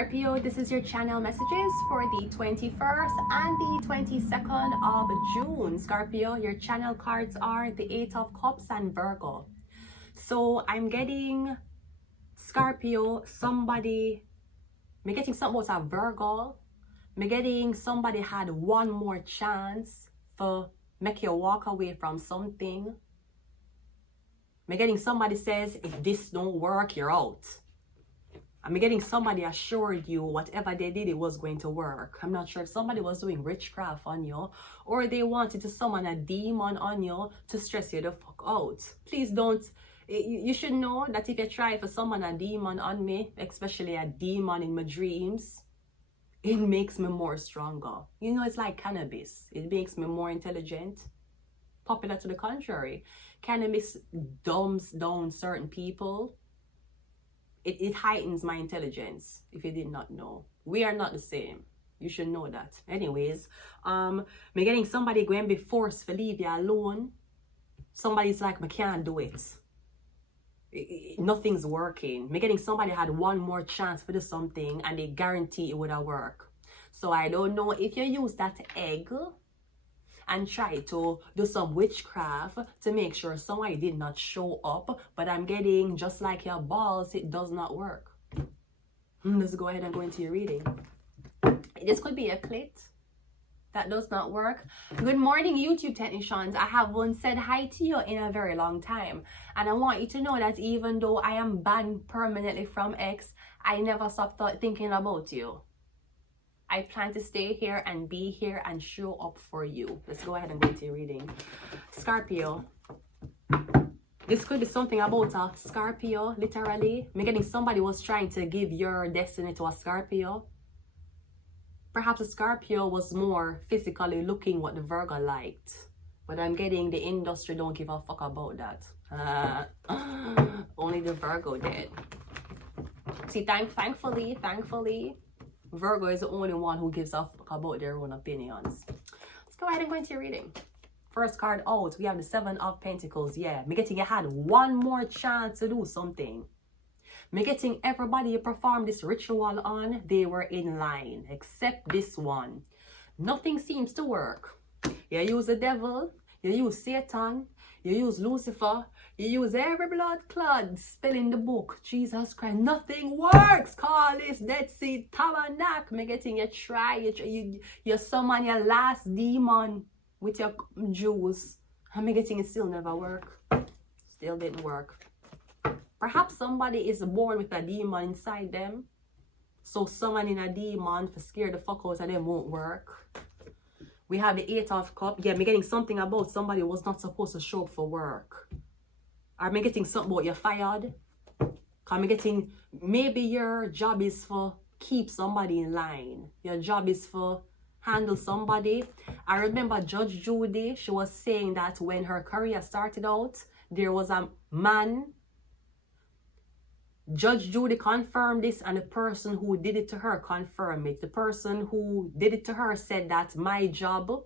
Scorpio, this is your channel messages for the 21st and the 22nd of June. Scorpio, your channel cards are the Eight of Cups and Virgo. So I'm getting Scorpio, somebody, I'm getting something about a Virgo. I'm getting somebody had one more chance for make you walk away from something. I'm getting somebody says, if this don't work, you're out. I'm getting somebody assured you whatever they did, it was going to work. I'm not sure if somebody was doing witchcraft on you or they wanted to summon a demon on you to stress you the fuck out. Please don't. You should know that if you try to summon a demon on me, especially a demon in my dreams, it makes me more stronger. You know, it's like cannabis. It makes me more intelligent. Popular to the contrary. Cannabis dumbs down certain people. It heightens my intelligence, if you did not know. We are not the same. You should know that. Anyways, me getting somebody going be forced to leave you alone. Somebody's like, I can't do it. Nothing's working. Me getting somebody had one more chance to do something and they guarantee it would have worked. So I don't know if you use that egg and try to do some witchcraft to make sure somebody did not show up, but I'm getting just like your balls, it does not work. Let's go ahead and go into your reading. This could be a clit that does not work. Good morning, YouTube technicians. I haven't said hi to you in a very long time, and I want you to know that even though I am banned permanently from X, I never stopped thinking about you. I plan to stay here and be here and show up for you. Let's go ahead and go into your reading. Scorpio. This could be something about a Scorpio, literally. I'm getting somebody was trying to give your destiny to a Scorpio. Perhaps a Scorpio was more physically looking what the Virgo liked. But I'm getting the industry don't give a fuck about that. Only the Virgo did. See, thankfully, Virgo is the only one who gives a fuck about their own opinions. Let's go ahead and go into your reading. First card out, we have the Seven of Pentacles. Yeah, me getting you had one more chance to do something. Me getting everybody you perform this ritual on, they were in line, except this one. Nothing seems to work. You use the devil, you use Satan, you use Lucifer, you use every blood clot spell in the book. Jesus Christ, nothing works. Call this Dead Sea Tabernacle. Me getting you try, you summon your last demon with your juice. And me getting it still never work. Still didn't work. Perhaps somebody is born with a demon inside them. So summoning a demon for scare the fuck out of them won't work. We have the Eight of Cups. Yeah, me getting something about somebody was not supposed to show up for work. Are me getting something about you're fired? Because me getting, maybe your job is for keep somebody in line. Your job is for handle somebody. I remember Judge Judy, she was saying that when her career started out, there was a man. Judge Judy confirmed this and the person who did it to her confirmed it. The person who did it to her said that my job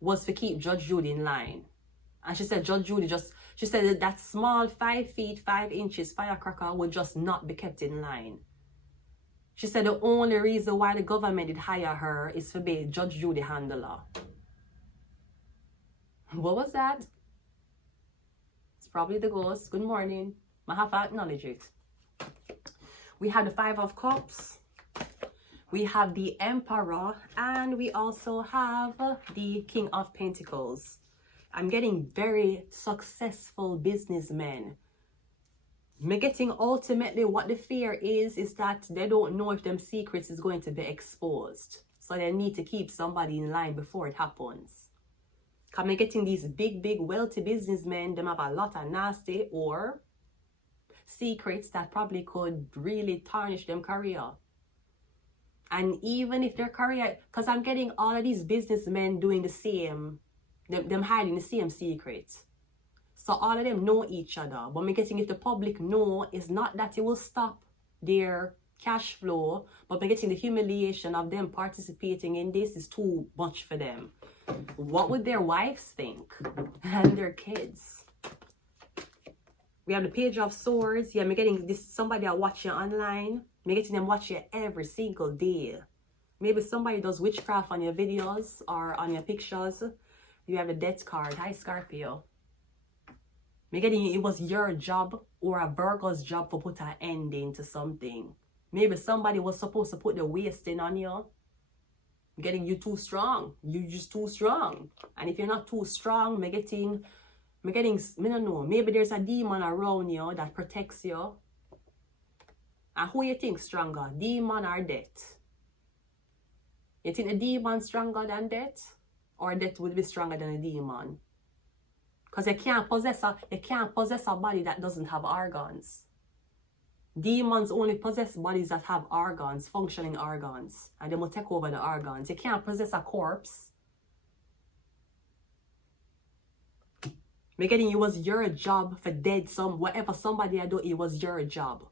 was to keep Judge Judy in line. And she said Judge Judy she said that small 5 feet 5 inches firecracker would just not be kept in line. She said the only reason why the government did hire her is to be Judge Judy handler. What was that? It's probably the ghost. Good morning. I have to acknowledge it. We have the Five of Cups. We have the Emperor. And we also have the King of Pentacles. I'm getting very successful businessmen. Me getting ultimately what the fear is that they don't know if them secrets is going to be exposed. So they need to keep somebody in line before it happens. Because me getting these big wealthy businessmen, them have a lot of nasty or secrets that probably could really tarnish them career. And even if their career, because I'm getting all of these businessmen doing the same, them hiding the same secrets. So all of them know each other. But I'm getting if the public know, it's not that it will stop their cash flow, but I'm getting the humiliation of them participating in this is too much for them. What would their wives think? And their kids? We have the Page of Swords. Yeah, I'm getting this somebody that watch you online. I'm getting them watch you every single day. Maybe somebody does witchcraft on your videos or on your pictures. You have the Death card. Hi, Scorpio. I'm getting it was your job or a Virgo's job for put an ending to something. Maybe somebody was supposed to put the waste in on you. I'm getting you too strong. You just too strong. And if you're not too strong, I'm getting, I don't know, maybe there's a demon around you that protects you. And who you think stronger, demon or death? You think the demon stronger than death? Or death will be stronger than a demon? Because you can't possess a body that doesn't have organs. Demons only possess bodies that have organs, functioning organs. And they will take over the organs. You can't possess a corpse. Making it was your job for dead whatever somebody I do, it was your job.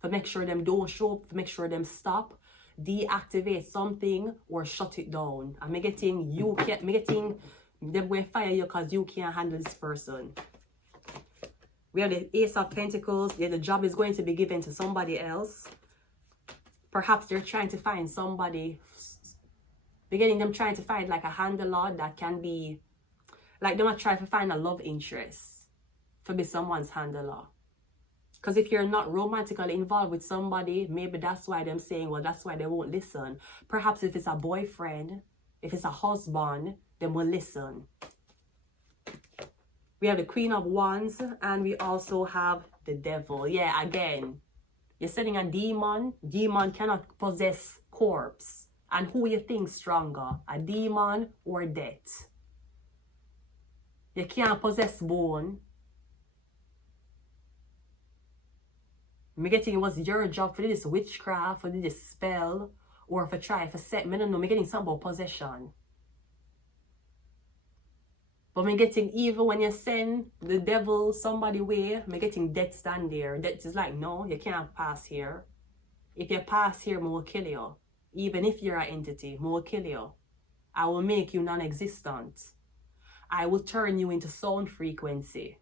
For make sure them don't show up, for make sure them stop, deactivate something or shut it down. And them will fire you because you can't handle this person. We have the Ace of Pentacles. Yeah, the job is going to be given to somebody else. Perhaps they're trying to find somebody. Beginning them trying to find like a handler that can be, like they might try to find a love interest for be someone's handler. Because if you're not romantically involved with somebody, maybe that's why they're saying, well, that's why they won't listen. Perhaps if it's a boyfriend, if it's a husband, then we'll listen. We have the Queen of Wands and we also have the Devil. Yeah, again, you're sending a demon. Demon cannot possess corpse. And who you think stronger, a demon or death? You can't possess bone. Me getting it was your job for this witchcraft, for this spell, or for try for set. Me don't know. Me getting something about possession. But me getting even when you send the devil somebody way, me getting death stand there. Death is like, no, you can't pass here. If you pass here, me will kill you. Even if you're an entity, me will kill you. I will make you non-existent. I will turn you into sound frequency.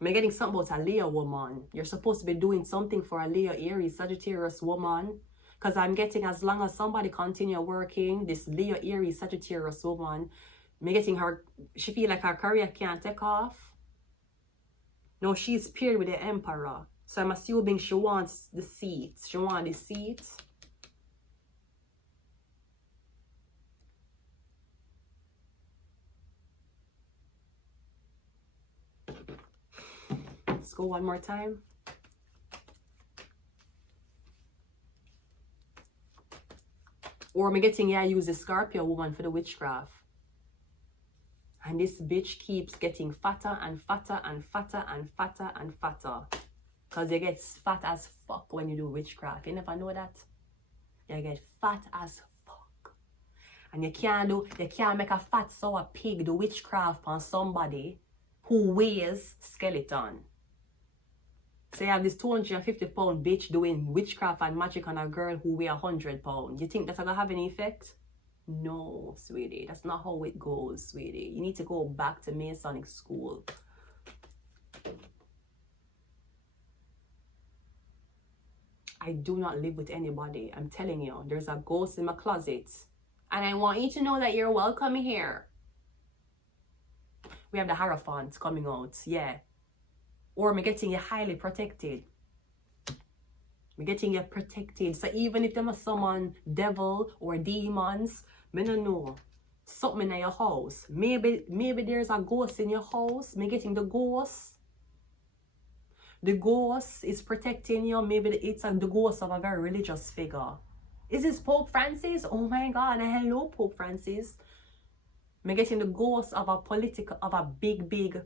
I'm getting something about a Leo woman. You're supposed to be doing something for a Leo, Aries, Sagittarius woman. Because I'm getting as long as somebody continue working, this Leo, Aries, Sagittarius woman, I'm getting her, she feel like her career can't take off. No, she's paired with the Emperor. So I'm assuming she wants the seat. She wants the seat. Let's go one more time. Or I'm getting, yeah, I use the Scorpio woman for the witchcraft. And this bitch keeps getting fatter and fatter and fatter and fatter and fatter. Because you get fat as fuck when you do witchcraft. You never know that? You get fat as fuck. And you can't make a fat sour pig do witchcraft on somebody who weighs skeleton. So you have this 250-pound bitch doing witchcraft and magic on a girl who weighs 100 pounds. You think that's gonna have any effect? No, sweetie. That's not how it goes, sweetie. You need to go back to Masonic school. I do not live with anybody. I'm telling you, there's a ghost in my closet. And I want you to know that you're welcome here. We have the Hierophant coming out, yeah. Or I'm getting you highly protected. I'm getting you protected. So even if them are someone devil or demons, I don't know. Something in your house. Maybe there's a ghost in your house. I'm getting the ghost. The ghost is protecting you. Maybe it's the ghost of a very religious figure. Is this Pope Francis? Oh my God. Hello, Pope Francis. I'm getting the ghost of a big.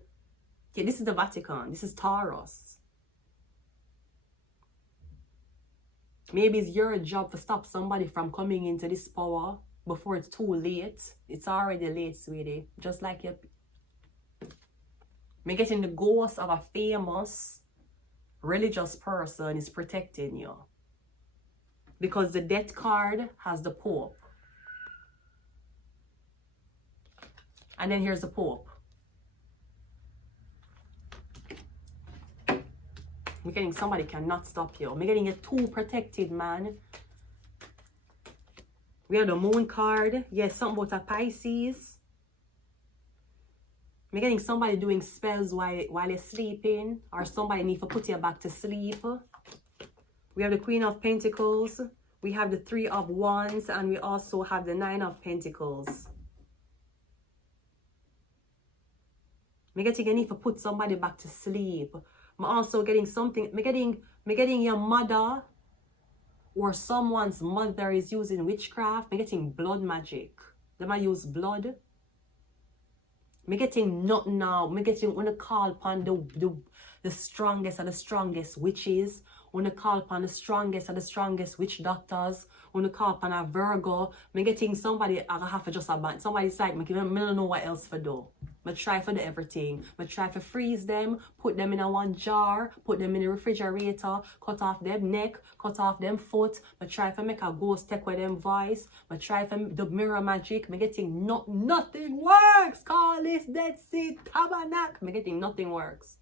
Okay, this is the Vatican. This is Taurus. Maybe it's your job to stop somebody from coming into this power before it's too late. It's already late, sweetie. Just like you. I'm getting the ghost of a famous religious person is protecting you. Because the Death card has the Pope. And then here's the Pope. We're getting somebody cannot stop you. We're getting a too protected man. We have the Moon card. Yes, something about a Pisces. We're getting somebody doing spells while they're sleeping. Or somebody need to put you back to sleep. We have the Queen of Pentacles. We have the Three of Wands. And we also have the Nine of Pentacles. I'm getting you need to put somebody back to sleep. I'm also getting something. I'm getting your mother or someone's mother is using witchcraft. I'm getting blood magic. They might use blood. I'm getting nothing now. I'm getting when I call upon the strongest of the strongest witches. When I call upon the strongest of the strongest witch doctors. When I call upon a Virgo. I'm getting somebody I have to just abandon. Somebody's like, I don't know what else to do. I try for everything. I try to freeze them, put them in a one jar, put them in the refrigerator, cut off them neck, cut off them foot. I try to make a ghost take with them voice. I try for the mirror magic. I'm getting nothing works. Call this Dead Sea Tabernacle. I'm getting nothing works.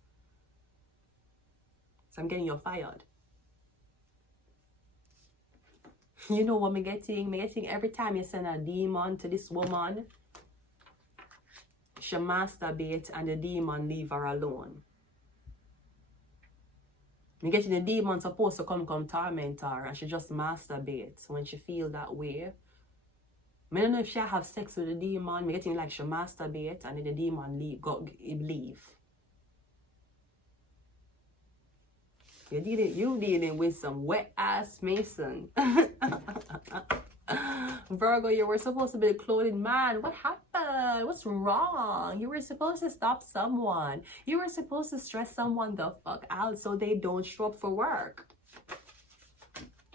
So I'm getting you fired. You know what I'm getting? I'm getting every time you send a demon to this woman, she masturbate and the demon leave her alone. You getting the demon supposed to come torment her and she just masturbates when she feel that way. I don't know if she have sex with the demon. I'm getting like she masturbate and then the demon leave. You dealing with some wet ass Mason. Virgo, you were supposed to be a clothing man. What happened? What's wrong? You were supposed to stop someone. You were supposed to stress someone the fuck out so they don't show up for work.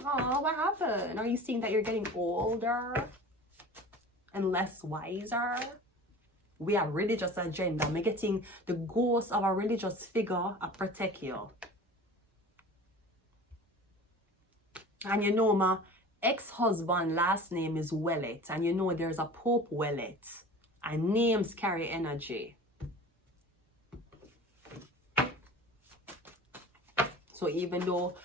Oh, what happened? Are you seeing that you're getting older and less wiser? We have religious agenda. I'm getting the ghost of a religious figure to protect you. And you know, my ex-husband last name is Wellet, and you know there's a Pope Wellet, and names carry energy. So even though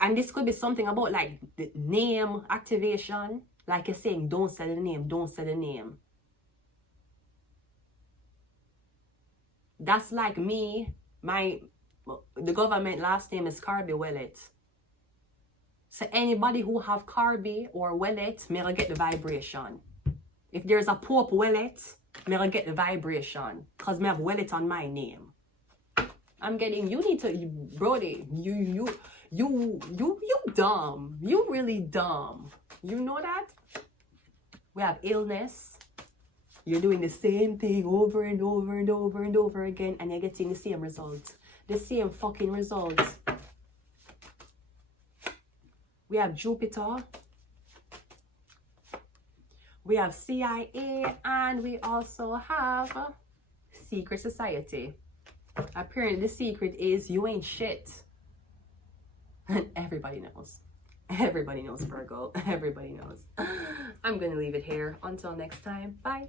and this could be something about like the name activation, like you're saying, don't say the name, don't say the name. That's like me, the government last name is Carby Wellet. So anybody who have Carby or Wellet, may get the vibration. If there's a Pope Wellet, may get the vibration. Because I have Wellet on my name. I'm getting, you need to, Brody, you dumb. You really dumb. You know that? We have illness. You're doing the same thing over and over and over and over again, and you're getting the same results. The same fucking results. We have Jupiter, we have CIA, and we also have Secret Society. Apparently the secret is you ain't shit. And everybody knows. Everybody knows, Virgo. Everybody knows. I'm going to leave it here. Until next time. Bye.